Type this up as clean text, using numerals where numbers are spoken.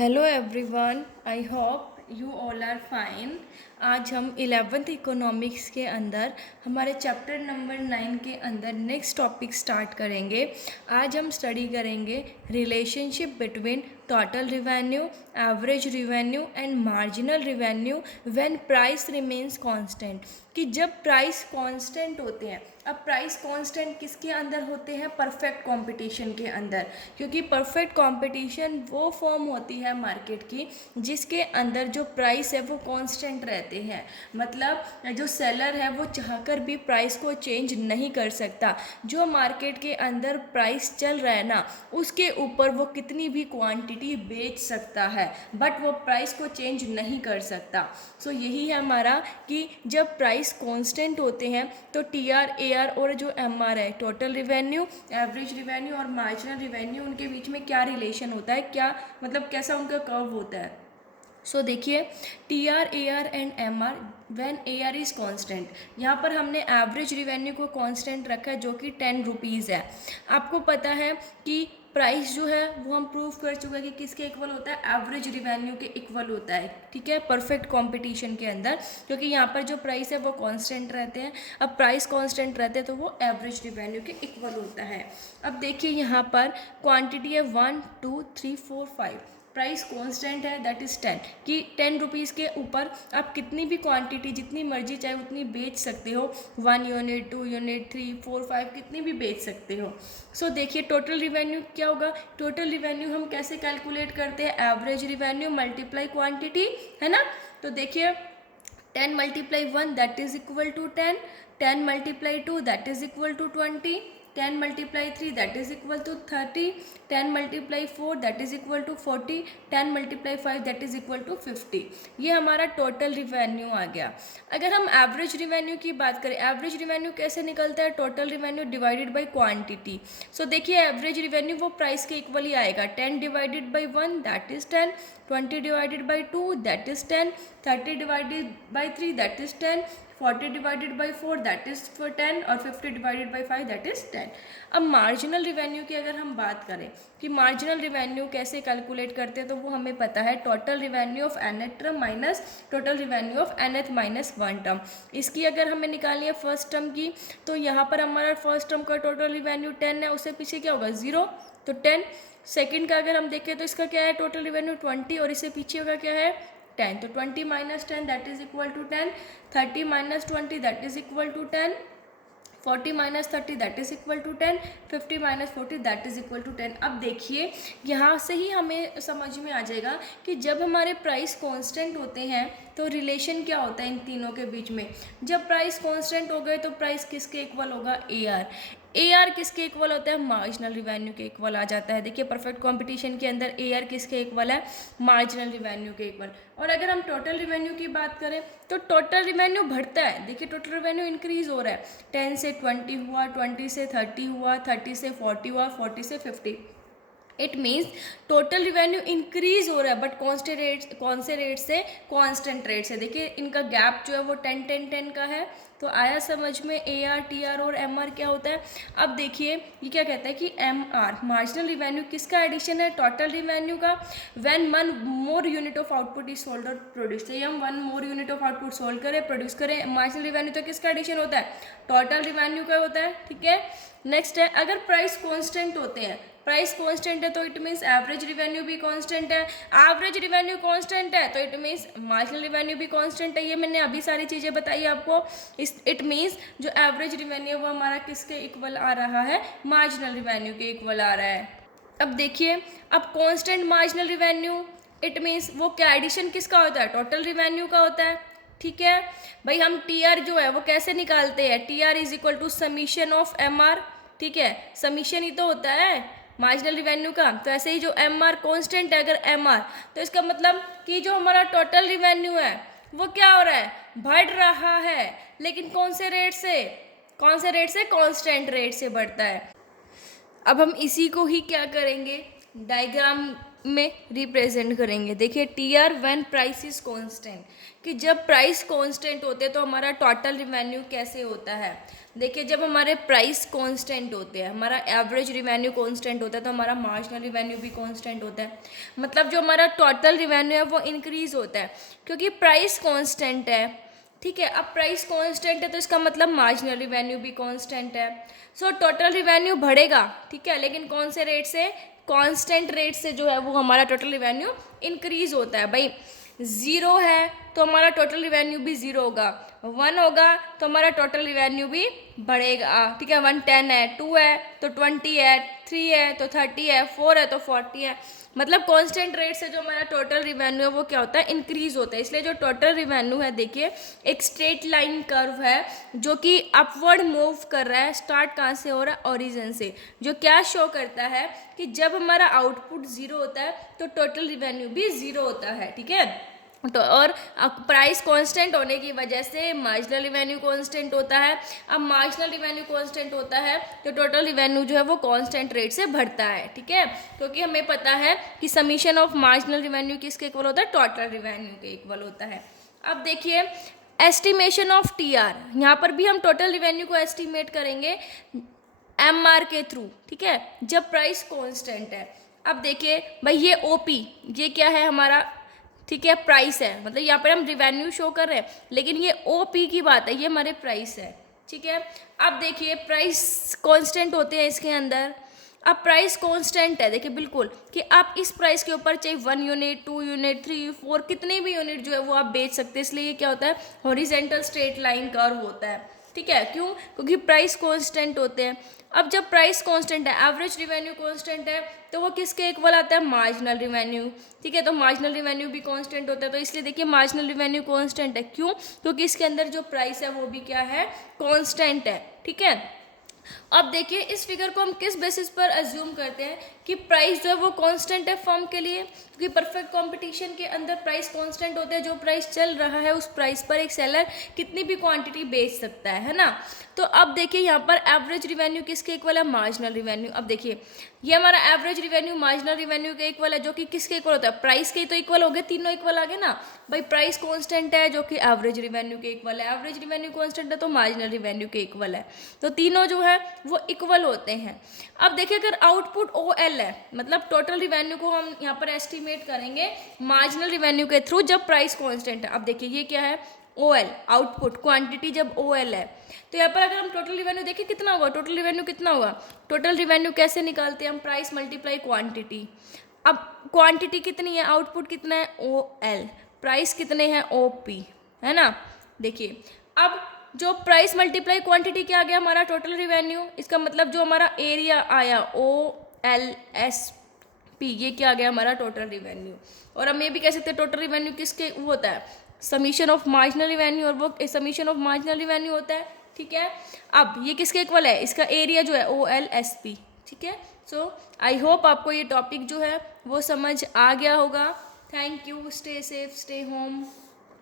Hello everyone, I hope you all are fine. आज हम 11th economics के अंदर हमारे चैप्टर नंबर 9 के अंदर नेक्स्ट टॉपिक स्टार्ट करेंगे। आज हम स्टडी करेंगे relationship between total revenue, average revenue and marginal revenue when price remains constant. कि जब प्राइस कांस्टेंट होते हैं, अब प्राइस कांस्टेंट किसके अंदर होते हैं? परफेक्ट कंपटीशन के अंदर। क्योंकि परफेक्ट कंपटीशन वो फॉर्म होती है मार्केट की जिसके अंदर जो प्राइस है वो कांस्टेंट रहते हैं। मतलब जो सेलर है वो चाहकर भी प्राइस को चेंज नहीं कर सकता। जो मार्केट के अंदर प्राइस चल रहा है ना, उसके ऊपर वो कितनी भी क्वांटिटी बेच सकता है, बट वो प्राइस को चेंज नहीं कर सकता। सो यही है हमारा कि जब प्राइस कांस्टेंट होते हैं तो टीआर, एआर और जो एमआर है, टोटल रिवेन्यू, एवरेज रिवेन्यू और मार्जिनल रिवेन्यू, उनके बीच में क्या रिलेशन होता है, क्या मतलब कैसा उनका कर्व होता है। सो देखिए, T R, A R and M R when A R is constant. यहाँ पर हमने एवरेज रिवेन्यू को कांस्टेंट रखा है जो कि 10 रुपीज़ है। आपको पता है कि प्राइस जो है वो हम प्रूव कर चुके हैं कि किसके इक्वल होता है? एवरेज रिवेन्यू के इक्वल होता है। ठीक है, परफेक्ट कंपटीशन के अंदर, क्योंकि यहाँ पर जो प्राइस है वो कांस्टेंट रहते हैं। अब प्राइस कांस्टेंट रहते हैं तो वो एवरेज रिवेन्यू के इक्वल होता है। अब देखिए यहाँ पर क्वांटिटी है 1 2 3 4 5, प्राइस कांस्टेंट है दैट इज़ 10, कि 10 रुपीज़ के ऊपर आप कितनी भी क्वांटिटी जितनी मर्जी चाहे उतनी बेच सकते हो। 1 यूनिट, 2 यूनिट, 3 4 5 कितनी भी बेच सकते हो। सो देखिए टोटल रिवेन्यू क्या होगा? टोटल रिवेन्यू हम कैसे कैलकुलेट करते हैं? एवरेज रिवेन्यू मल्टीप्लाई क्वांटिटी, है ना। तो देखिए 10 multiply 1 that is equal to 10, 10 multiply 2 that is equal to 20, 10 multiply 3 that is equal to 30, 10 multiply 4 that is equal to 40, 10 multiply 5 that is equal to 50। ये हमारा टोटल रिवेन्यू आ गया। अगर हम average revenue की बात करें, एवरेज रिवेन्यू कैसे निकलता है? Total revenue divided by quantity. So देखिए एवरेज रिवेन्यू वो प्राइस के इक्वल ही आएगा। 10 divided by 1 that is 10, 20 divided by 2 that is 10, 30 divided by 3 that is 10, 40 divided by 4 that is 10 और 50 डिवाइडेड बाई 5 दैट इज 10। अब मार्जिनल रिवेन्यू की अगर हम बात करें कि मार्जिनल रिवेन्यू कैसे कैलकुलेट करते हैं, तो वो हमें पता है total revenue of nth term minus total revenue of nth minus 1 term. इसकी अगर हमें निकालनी है फर्स्ट टर्म की, तो यहाँ पर हमारा फर्स्ट टर्म का टोटल रिवेन्यू 10 है, उससे पीछे क्या होगा? 0, तो 10। सेकेंड का अगर हम देखें तो इसका क्या है? टोटल रिवेन्यू 20 और इससे पीछे होगा क्या है? 10, तो 20 minus 10 that is equal to 10, 30 minus 20 that is equal to 10, 40 minus 30 that is equal to 10, 50 minus 40 that is equal to 10। अब देखिए यहाँ से ही हमें समझ में आ जाएगा कि जब हमारे प्राइस कांस्टेंट होते हैं तो रिलेशन क्या होता है इन तीनों के बीच में। जब प्राइस कांस्टेंट हो गए तो प्राइस किसके इक्वल होगा? A R. ए आर किसके इक्वल होता है? मार्जिनल रिवेन्यू के इक्वल आ जाता है। देखिए परफेक्ट कंपटीशन के अंदर ए आर किसके इक्वल है? मार्जिनल रिवेन्यू के इक्वल। और अगर हम टोटल रिवेन्यू की बात करें तो टोटल रिवेन्यू बढ़ता है। देखिए टोटल रिवेन्यू इंक्रीज हो रहा है। 10 से 20 हुआ, 20 से 30 हुआ, 30 से 40 हुआ, 40 से 50। It means total revenue increase हो रहा है, बट कौन से रेट से? कांस्टेंट रेट से। देखिए इनका गैप जो है वो 10 10 10 का है। तो आया समझ में ए आर, टी आर और एम आर क्या होता है। अब देखिए ये क्या कहता है कि एम आर मार्जिनल रिवेन्यू किसका एडिशन है? टोटल रिवेन्यू का। When one more unit of output is sold और प्रोड्यूस, चाहिए हम 1 मोर यूनिट ऑफ आउटपुट सोल्ड करें, प्रोड्यूस करें, मार्जिनल रिवेन्यू तो किसका एडिशन होता है? टोटल रिवेन्यू का होता है। ठीक है, नेक्स्ट है अगर प्राइस कॉन्स्टेंट होते हैं, प्राइस कांस्टेंट है तो इट मीन्स एवरेज रिवेन्यू भी कांस्टेंट है, एवरेज रिवेन्यू कांस्टेंट है तो इट मीन्स मार्जिनल रिवेन्यू भी कांस्टेंट है। ये मैंने अभी सारी चीज़ें बताई आपको। इट मीन्स जो एवरेज रिवेन्यू वो हमारा किसके इक्वल आ रहा है? मार्जिनल रिवेन्यू के इक्वल आ रहा है। अब देखिए, अब constant marginal revenue it means वो क्या एडिशन किसका होता है? टोटल रिवेन्यू का होता है। ठीक है भाई, हम टी आर जो है वो कैसे निकालते हैं? T R is equal to summation of M R. ठीक है, समीशन ही तो होता है मार्जिनल रिवेन्यू का। तो ऐसे ही जो एम आर कॉन्स्टेंट है, अगर एम आर, तो इसका मतलब कि जो हमारा टोटल रिवेन्यू है वो क्या हो रहा है? बढ़ रहा है। लेकिन कौन से रेट से? कौन से रेट से? कांस्टेंट रेट से बढ़ता है। अब हम इसी को ही क्या करेंगे? डायग्राम में रिप्रेजेंट करेंगे। देखिए TR when price is constant, कि जब प्राइस कांस्टेंट होते हैं तो हमारा टोटल रिवेन्यू कैसे होता है। देखिए जब हमारे प्राइस कांस्टेंट होते हैं, हमारा एवरेज रिवेन्यू कांस्टेंट होता है, तो हमारा मार्जिनल रिवेन्यू भी कांस्टेंट होता है। मतलब जो हमारा टोटल रिवेन्यू है वो इंक्रीज होता है, क्योंकि प्राइस कांस्टेंट है। ठीक है, अब प्राइस कांस्टेंट है तो इसका मतलब मार्जिनल रिवेन्यू भी कांस्टेंट है। सो टोटल रिवेन्यू बढ़ेगा, ठीक है, लेकिन कौन से रेट से, कांस्टेंट रेट से जो है वो हमारा टोटल रिवेन्यू इंक्रीज होता है। भाई 0 है तो हमारा टोटल रिवेन्यू भी 0 होगा, 1 होगा तो हमारा टोटल रिवेन्यू भी बढ़ेगा। ठीक है, 110 है, 2 है तो 20 है, 3 है तो 30 है, 4 है तो 40 है। मतलब कांस्टेंट रेट से जो हमारा टोटल रिवेन्यू है वो क्या होता है, इंक्रीज होता है। इसलिए जो टोटल रिवेन्यू है, देखिए एक स्ट्रेट लाइन कर्व है जो कि अपवर्ड मूव कर रहा है। स्टार्ट कहाँ से हो रहा है, ओरिजिन से, जो क्या शो करता है कि जब हमारा आउटपुट 0 होता है तो टोटल रिवेन्यू भी 0 होता है। ठीक है, तो और प्राइस कांस्टेंट होने की वजह से मार्जिनल रिवेन्यू कांस्टेंट होता है। अब मार्जिनल रिवेन्यू कांस्टेंट होता है तो टोटल रिवेन्यू जो है वो कांस्टेंट रेट से बढ़ता है। ठीक है, क्योंकि हमें पता है कि समीशन ऑफ मार्जिनल रिवेन्यू किसके इक्वल होता है, टोटल रिवेन्यू के इक्वल होता है। अब देखिए एस्टिमेशन ऑफ TR, यहाँ पर भी हम टोटल रिवेन्यू को एस्टिमेट करेंगे MR के थ्रू। ठीक है, जब प्राइस कांस्टेंट है। अब देखिए भाई ये OP, ये क्या है हमारा, ठीक है, प्राइस है, मतलब यहाँ पर हम रिवेन्यू शो कर रहे हैं, लेकिन ये OP की बात है, ये हमारे प्राइस है। ठीक है, अब देखिए प्राइस कांस्टेंट होते हैं इसके अंदर। अब प्राइस कांस्टेंट है, देखिए बिल्कुल, कि आप इस प्राइस के ऊपर चाहे 1 यूनिट, 2 यूनिट, 3, 4 कितने भी यूनिट जो है वो आप बेच सकते हैं। इसलिए ये क्या होता है, हॉरिजेंटल स्ट्रेट लाइन कर्व होता है। ठीक है, क्यों, क्योंकि प्राइस कांस्टेंट होते हैं। अब जब प्राइस कांस्टेंट है, एवरेज रिवेन्यू कांस्टेंट है, तो वो किसके इक्वल आता है, मार्जिनल रिवेन्यू। ठीक है, तो मार्जिनल रिवेन्यू भी कांस्टेंट होता है, तो इसलिए देखिए मार्जिनल रिवेन्यू कांस्टेंट है। क्यों, क्योंकि इसके अंदर जो प्राइस है वो भी क्या है, कांस्टेंट है। ठीक है, अब देखिए इस फिगर को हम किस बेसिस पर अज्यूम करते हैं कि प्राइस जो है वो कांस्टेंट है फर्म के लिए, क्योंकि परफेक्ट कंपटीशन के अंदर प्राइस कांस्टेंट होते हैं। जो प्राइस चल रहा है उस प्राइस पर एक सेलर कितनी भी क्वांटिटी बेच सकता है ना। तो अब देखिए यहाँ पर एवरेज रिवेन्यू किसके इक्वल है, मार्जिनल रिवेन्यू। अब देखिए ये हमारा एवरेज रिवेन्यू मार्जिनल रिवेन्यू के इक्वल है, जो कि किसके इक्वल होता है, प्राइस के। तो इक्वल हो गए, तीनों इक्वल आ गए ना भाई। प्राइस कांस्टेंट है जो कि एवरेज रिवेन्यू के इक्वल है, एवरेज रिवेन्यू कांस्टेंट है तो मार्जिनल रिवेन्यू के इक्वल है, तो तीनों जो है वो इक्वल होते हैं। अब देखिए अगर आउटपुट OL है, मतलब टोटल रिवेन्यू को हम यहाँ पर एस्टिमेट करेंगे मार्जिनल रिवेन्यू के थ्रू जब प्राइस कांस्टेंट है। अब देखिए ये क्या है, OL आउटपुट क्वांटिटी जब OL है, तो यहाँ पर अगर हम टोटल रिवेन्यू देखिए कितना होगा, टोटल रिवेन्यू कितना होगा। टोटल रिवेन्यू कैसे निकालते हैं हम, प्राइस मल्टीप्लाई क्वांटिटी। अब क्वांटिटी कितनी है, आउटपुट कितना है OL, प्राइस कितने हैं OP, है ना। देखिए अब जो प्राइस मल्टीप्लाई क्वांटिटी क्या आ गया हमारा, टोटल रिवेन्यू। इसका मतलब जो हमारा एरिया आया OLSP, ये क्या आ गया हमारा टोटल रिवेन्यू। और हम ये भी कह सकते हैं टोटल रिवेन्यू किसके वो होता है, समीशन ऑफ मार्जिनल रिवेन्यू, और वो समीशन ऑफ मार्जिनल रिवेन्यू होता है। ठीक है, अब ये किसके इक्वल है, इसका एरिया जो है OLSP। ठीक है, सो आई होप आपको ये टॉपिक जो है वो समझ आ गया होगा। Thank you, stay safe, stay home.